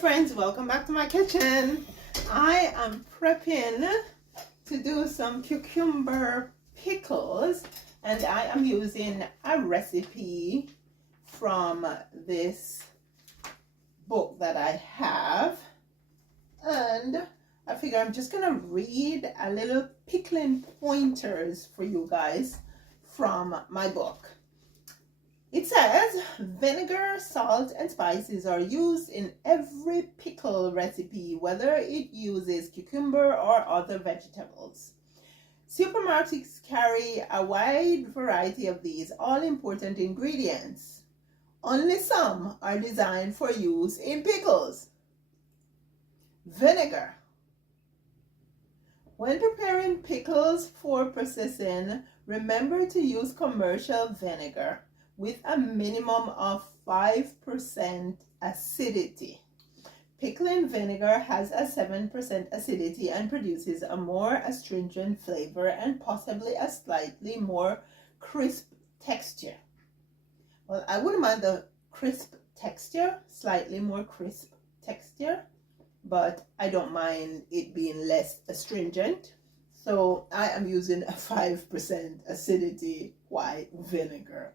friends, welcome back to my kitchen. I am prepping to do some cucumber pickles, and I am using a recipe from this book that I have, and I figure I'm just gonna read a little pickling pointers for you guys from my book. It says, vinegar, salt, and spices are used in every pickle recipe, whether it uses cucumber or other vegetables. Supermarkets carry a wide variety of these all-important ingredients. Only some are designed for use in pickles. Vinegar. When preparing pickles for processing, remember to use commercial vinegar with a minimum of 5% acidity. Pickling vinegar has a 7% acidity and produces a more astringent flavor and possibly a slightly more crisp texture. Well, I wouldn't mind the crisp texture, slightly more crisp texture, but I don't mind it being less astringent. So I am using a 5% acidity white vinegar.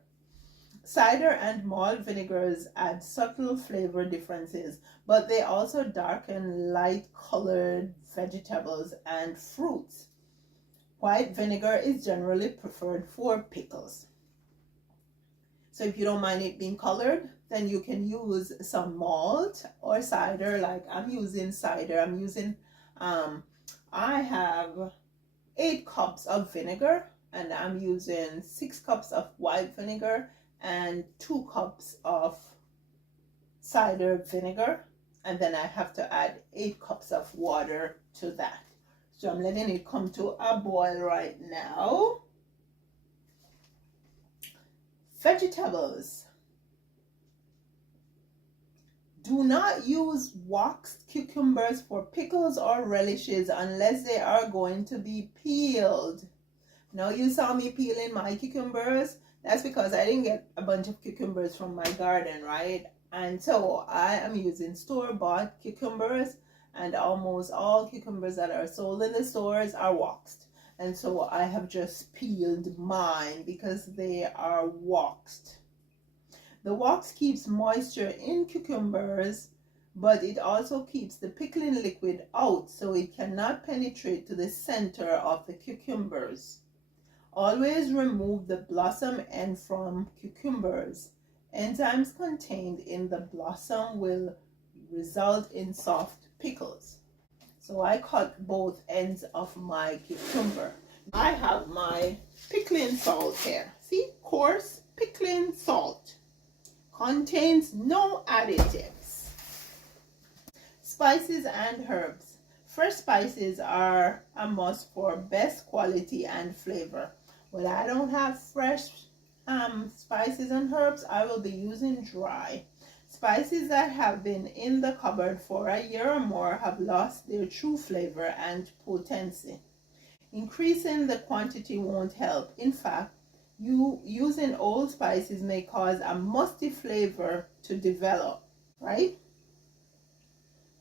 Cider and malt vinegars add subtle flavor differences, but they also darken light-colored vegetables and fruits. White vinegar is generally preferred for pickles. So if you don't mind it being colored, then you can use some malt or cider. Like I'm using cider. I have 8 cups of vinegar, and I'm using 6 cups of white vinegar and 2 cups of cider vinegar, and then I have to add 8 cups of water to that. So I'm letting it come to a boil right now. Vegetables. Do not use waxed cucumbers for pickles or relishes unless they are going to be peeled. Now you saw me peeling my cucumbers. That's because I didn't get a bunch of cucumbers from my garden, right? And so I am using store-bought cucumbers, and almost all cucumbers that are sold in the stores are waxed. And so I have just peeled mine because they are waxed. The wax keeps moisture in cucumbers, but it also keeps the pickling liquid out, so it cannot penetrate to the center of the cucumbers. Always remove the blossom end from cucumbers. Enzymes contained in the blossom will result in soft pickles. So I cut both ends of my cucumber. I have my pickling salt here. See, coarse pickling salt. Contains no additives. Spices and herbs. Fresh spices are a must for best quality and flavor. When I don't have fresh spices and herbs, I will be using dry. Spices that have been in the cupboard for a year or more have lost their true flavor and potency. Increasing the quantity won't help. In fact, using old spices may cause a musty flavor to develop, right?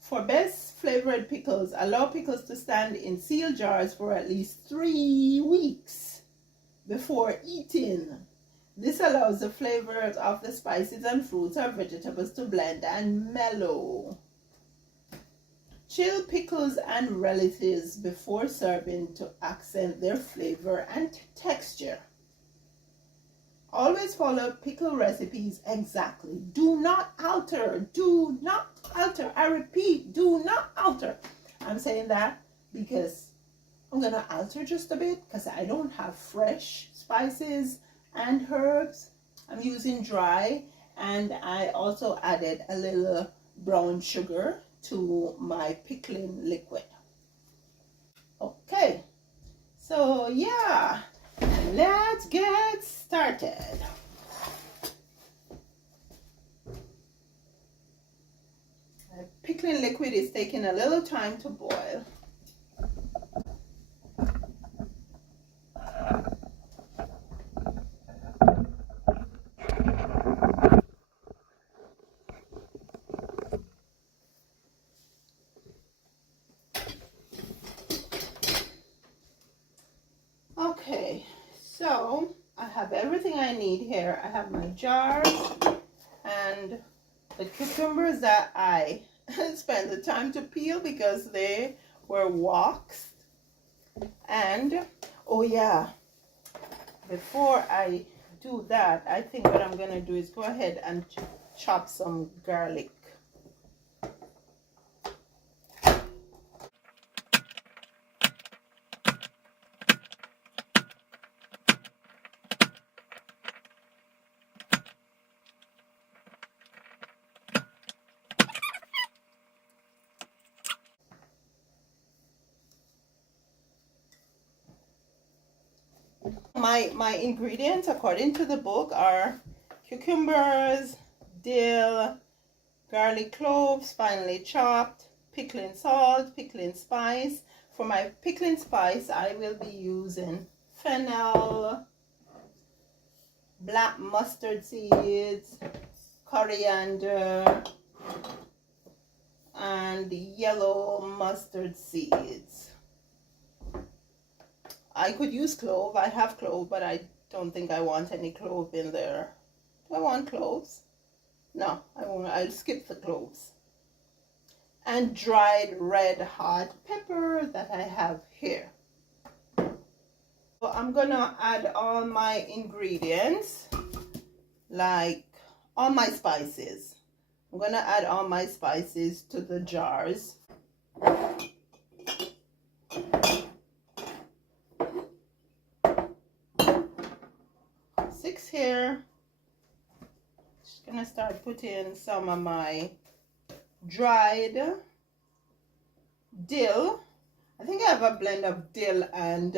For best flavored pickles, allow pickles to stand in sealed jars for at least 3 weeks before eating. This allows the flavors of the spices and fruits or vegetables to blend and mellow. Chill pickles and relishes before serving to accent their flavor and texture. Always follow pickle recipes exactly. Do not alter. Do not alter. I repeat, do not alter. I'm saying that because I'm going to alter just a bit because I don't have fresh spices and herbs. I'm using dry, and I also added a little brown sugar to my pickling liquid. Okay, so yeah, let's get started. My pickling liquid is taking a little time to boil. Okay, so I have everything I need here. I have my jars and the cucumbers that I spent the time to peel because they were waxed. And oh yeah, before I do that, I think what I'm gonna do is go ahead and chop some garlic. My ingredients according to the book are cucumbers, dill, garlic cloves finely chopped, pickling salt, pickling spice. For my pickling spice, I will be using fennel, black mustard seeds, coriander, and yellow mustard seeds. I could use clove. I have clove, but I don't think I want any clove in there. Do I want cloves? No, I won't. I'll skip the cloves. And dried red hot pepper that I have here. So I'm gonna add all my ingredients, like all my spices. I'm gonna add all my spices to the jars. 6 here. Just gonna start putting some of my dried dill. I think I have a blend of dill and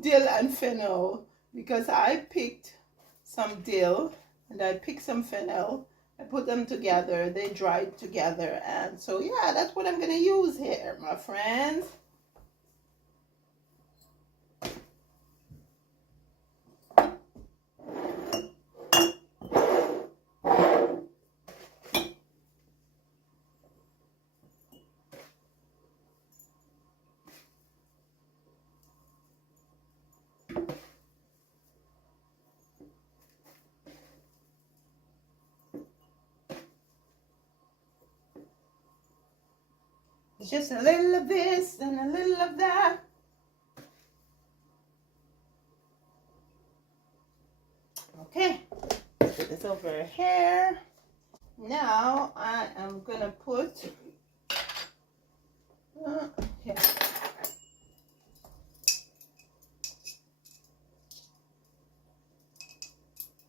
dill and fennel because I picked some dill and I picked some fennel. I put them together, they dried together, and so yeah, that's what I'm gonna use here, my friends. It's just a little of this and a little of that. Okay, put this over here. Now I am gonna put here.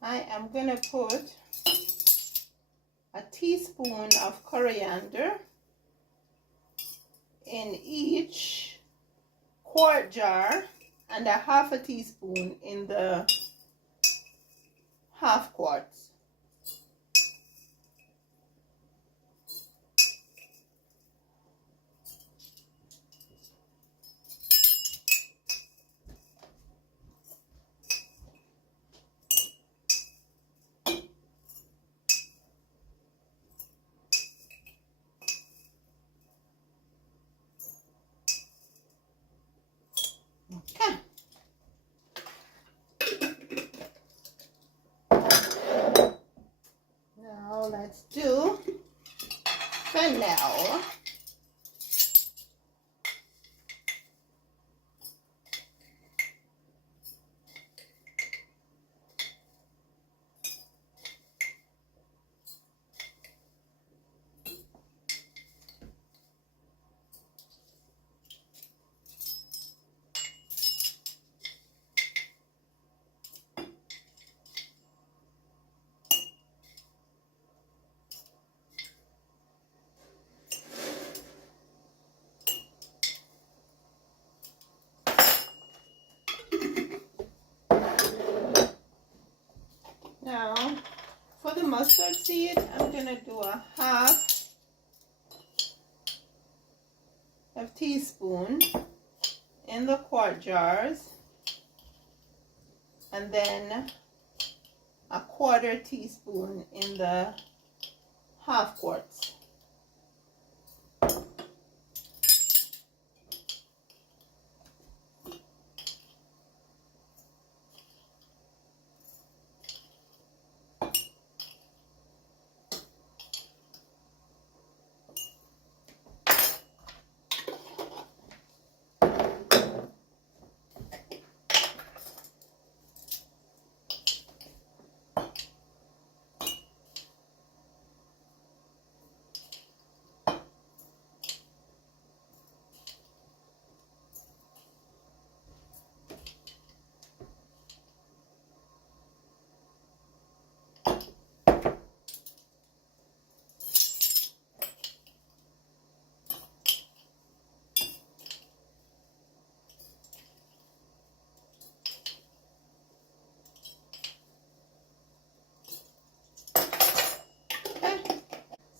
I am gonna put a teaspoon of coriander in each quart jar and a half a teaspoon in the half quarts. Okay. Now let's do fennel. Now, for the mustard seed, I'm going to do a half of teaspoon in the quart jars and then a quarter teaspoon in the half quarts.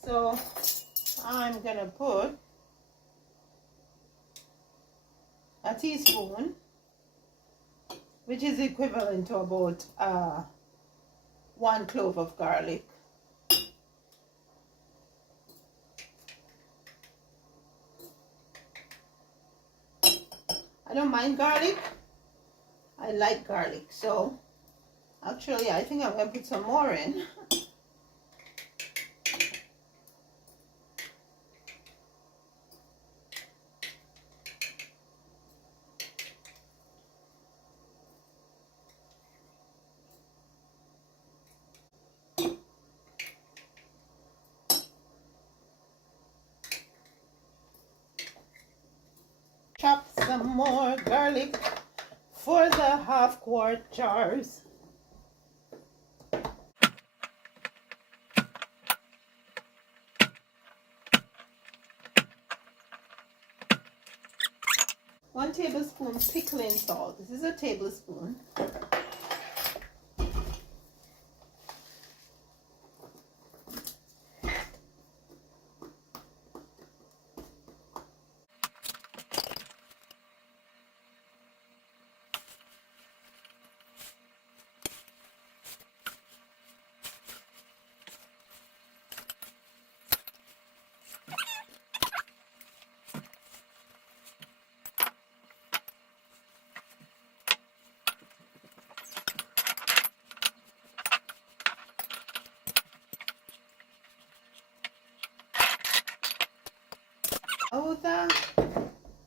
So I'm gonna put a teaspoon, which is equivalent to about 1 clove of garlic. I don't mind garlic. I like garlic, so actually I think I'm gonna put some more in. Chop some more garlic for the half-quart jars. One tablespoon pickling salt. This is a tablespoon. Oh, the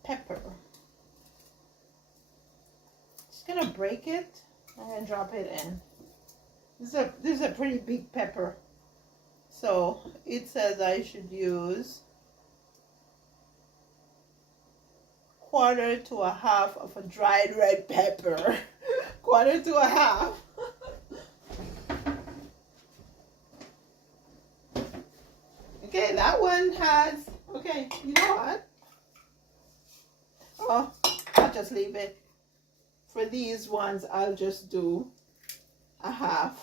pepper. Just gonna break it and drop it in. This is a pretty big pepper, so it says I should use 1/4 to 1/2 of a dried red pepper. 1/4 to 1/2. Okay, that one has. Okay, you know what? Oh, I'll just leave it. For these ones, I'll just do 1/2.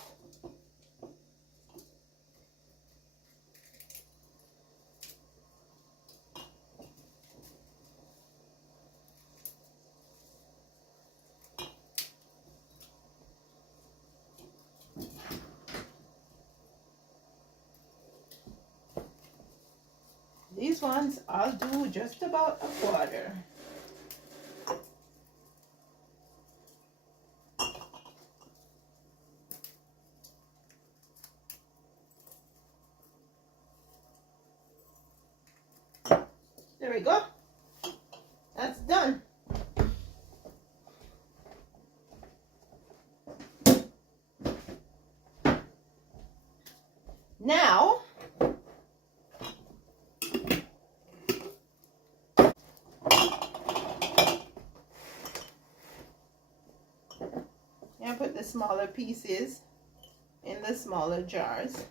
These ones I'll do just about 1/4. There we go. That's done. Now, I put the smaller pieces in the smaller jars.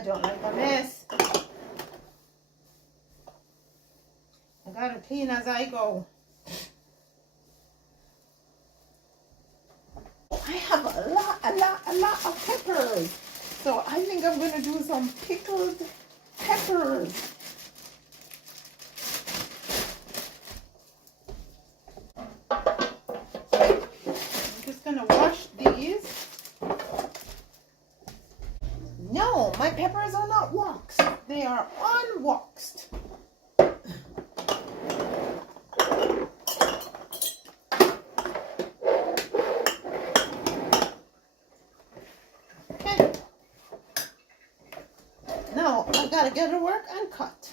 I don't like a mess. I gotta clean as I go. I have a lot of peppers. So I think I'm gonna do some pickled peppers. I'm just gonna wash these. No, my peppers are not waxed. They are unwaxed. Okay. Now I gotta get to work and cut.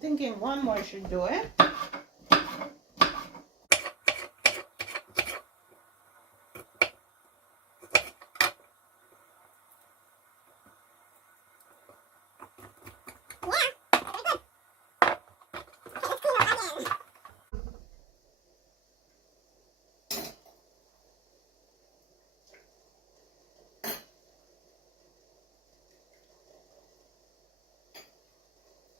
Thinking one more should do it.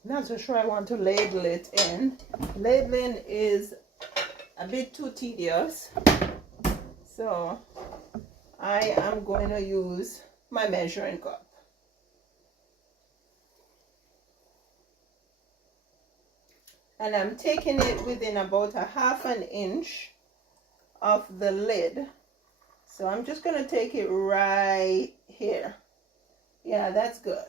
not so sure I want to ladle it in. Ladling is a bit too tedious, so I am going to use my measuring cup. And I'm taking it within about a half an inch of the lid. So I'm just going to take it right here. Yeah, that's good.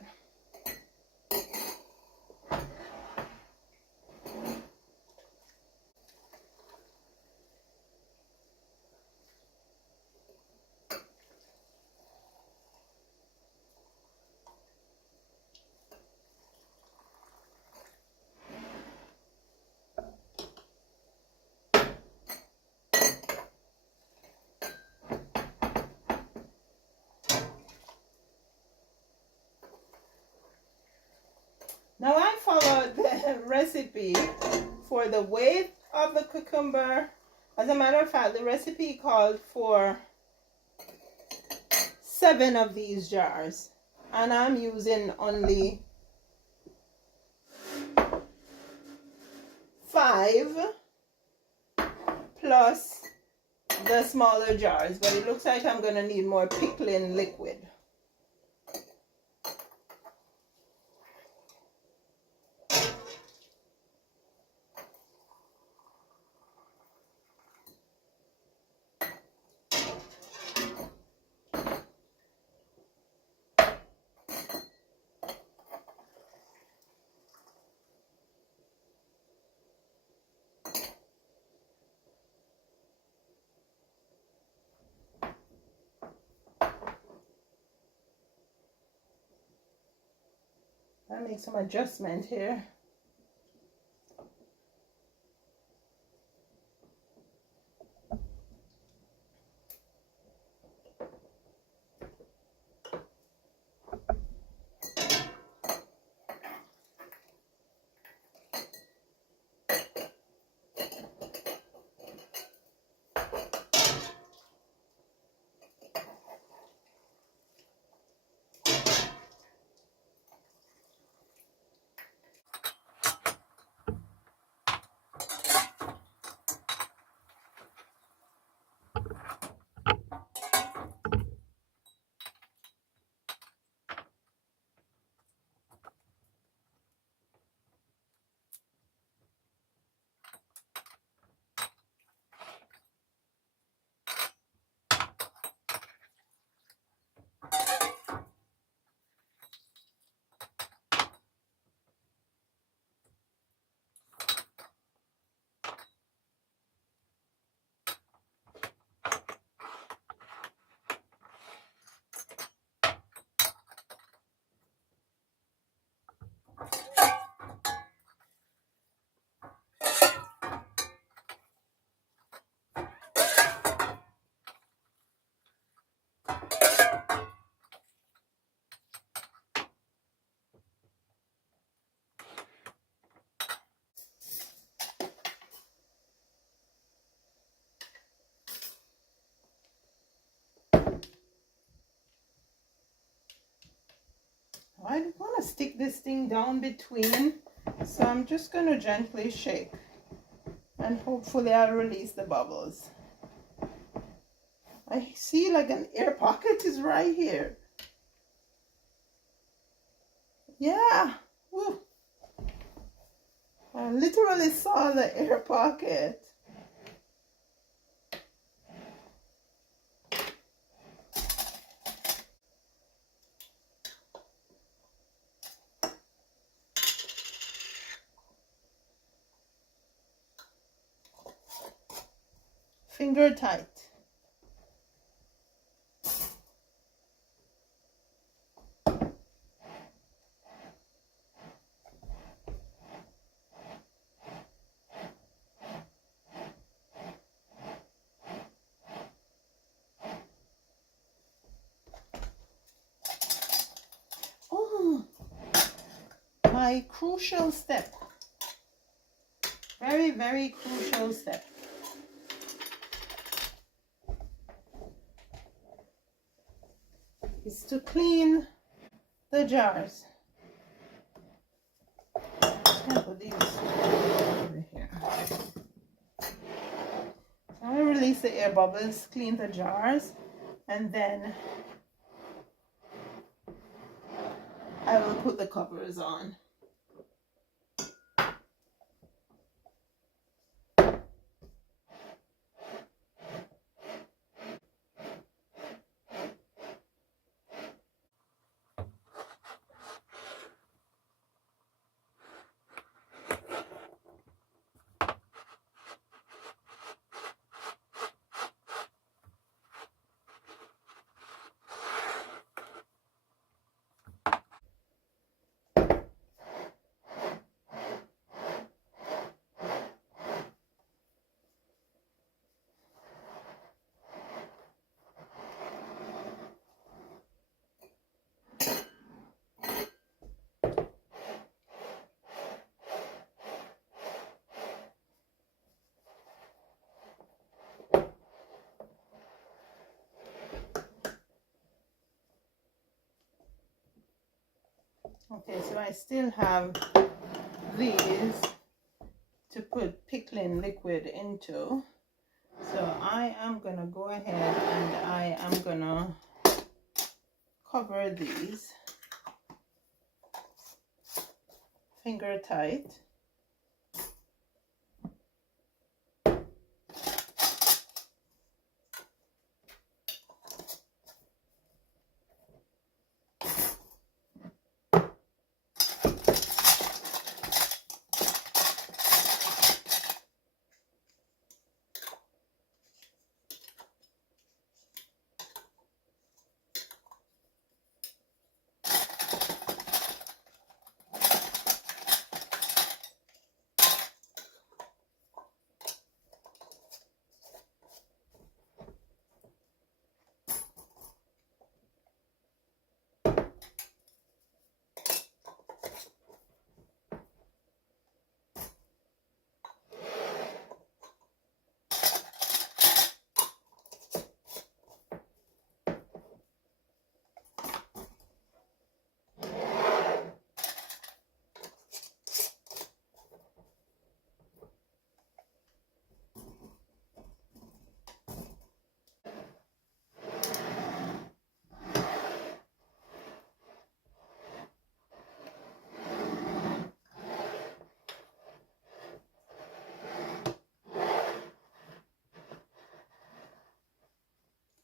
Now I followed the recipe for the weight of the cucumber. As a matter of fact, the recipe called for 7 of these jars, and I'm using only 5 plus the smaller jars, but it looks like I'm going to need more pickling liquid. I'll make some adjustment here. I want to stick this thing down between, so I'm just going to gently shake, and hopefully I'll release the bubbles. I see like an air pocket is right here. Yeah. Woo. I literally saw the air pocket. Finger tight. Oh, my crucial step. Very, very crucial step. Is to clean the jars. put these over here. I'm going to release the air bubbles, clean the jars, and then I will put the covers on. Okay, so I still have these to put pickling liquid into. So I am gonna go ahead and I am gonna cover these finger tight.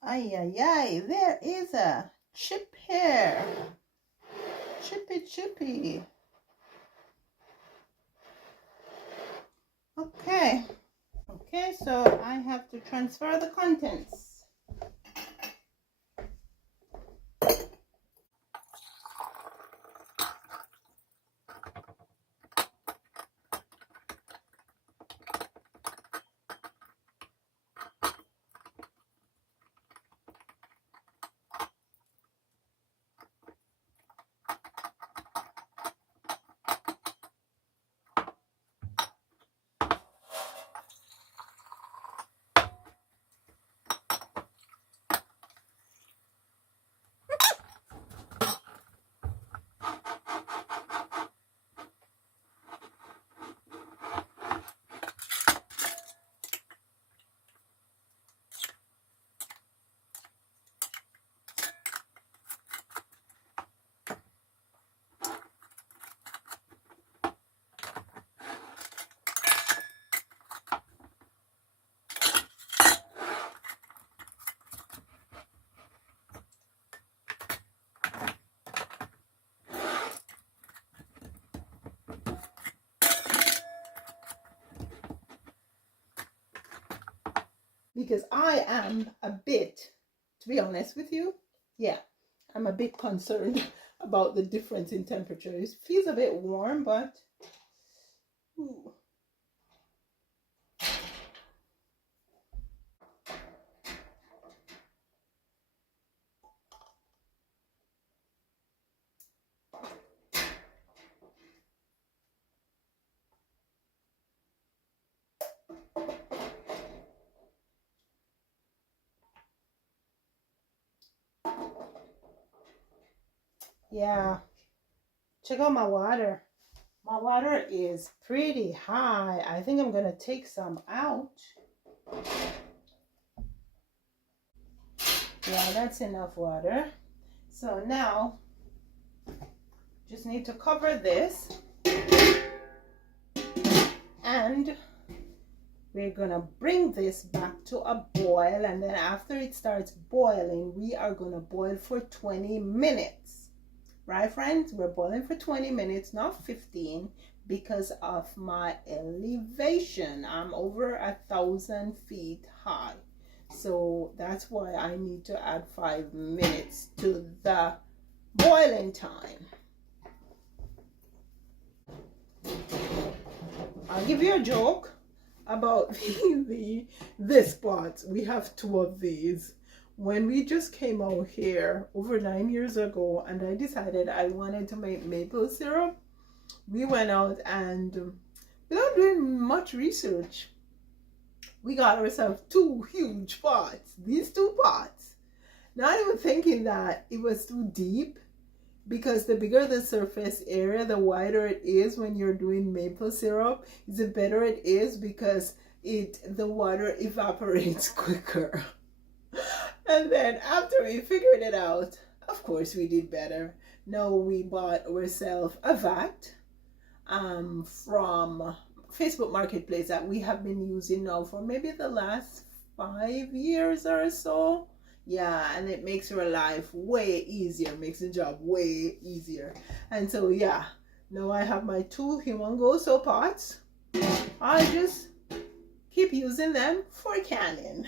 Ay, ay, ay, there is a chip here. Chippy, chippy. Okay. Okay, so I have to transfer the contents. Because I am a bit, to be honest with you, yeah, I'm a bit concerned about the difference in temperature. It feels a bit warm, but ooh. Yeah, check out my water. My water is pretty high. I think I'm gonna take some out. Yeah, that's enough water. So now, just need to cover this, and we're gonna bring this back to a boil, and then after it starts boiling, we are gonna boil for 20 minutes. Right, friends? We're boiling for 20 minutes, not 15, because of my elevation. I'm over 1,000 feet high. So that's why I need to add 5 minutes to the boiling time. I'll give you a joke about this pot. We have 2 of these. When we just came out here over 9 years ago, and I decided I wanted to make maple syrup, we went out and without doing much research, we got ourselves 2 huge pots. These 2 pots. Not even thinking that it was too deep, because the bigger the surface area, the wider it is when you're doing maple syrup, the better it is, because the water evaporates quicker. And then after we figured it out, of course we did better. Now we bought ourselves a vat from Facebook Marketplace that we have been using now for maybe the last 5 years or so. Yeah, and it makes your life way easier, makes the job way easier. And so yeah, now I have my 2 humongous pots. I just keep using them for canning.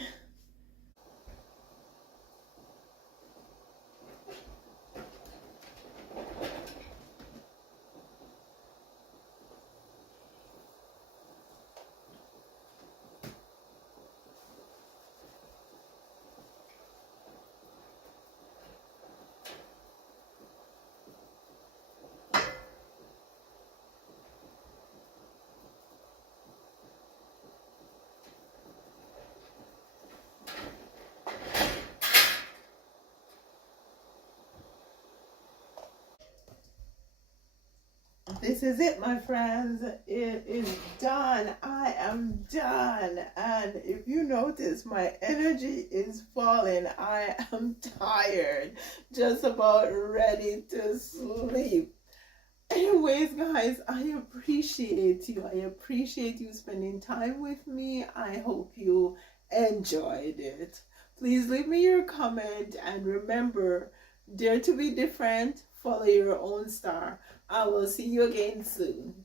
This is it, my friends. It is done. I am done. And if you notice, my energy is falling. I am tired, just about ready to sleep. Anyways, guys, I appreciate you. I appreciate you spending time with me. I hope you enjoyed it. Please leave me your comment, and remember, dare to be different, follow your own star. I will see you again soon.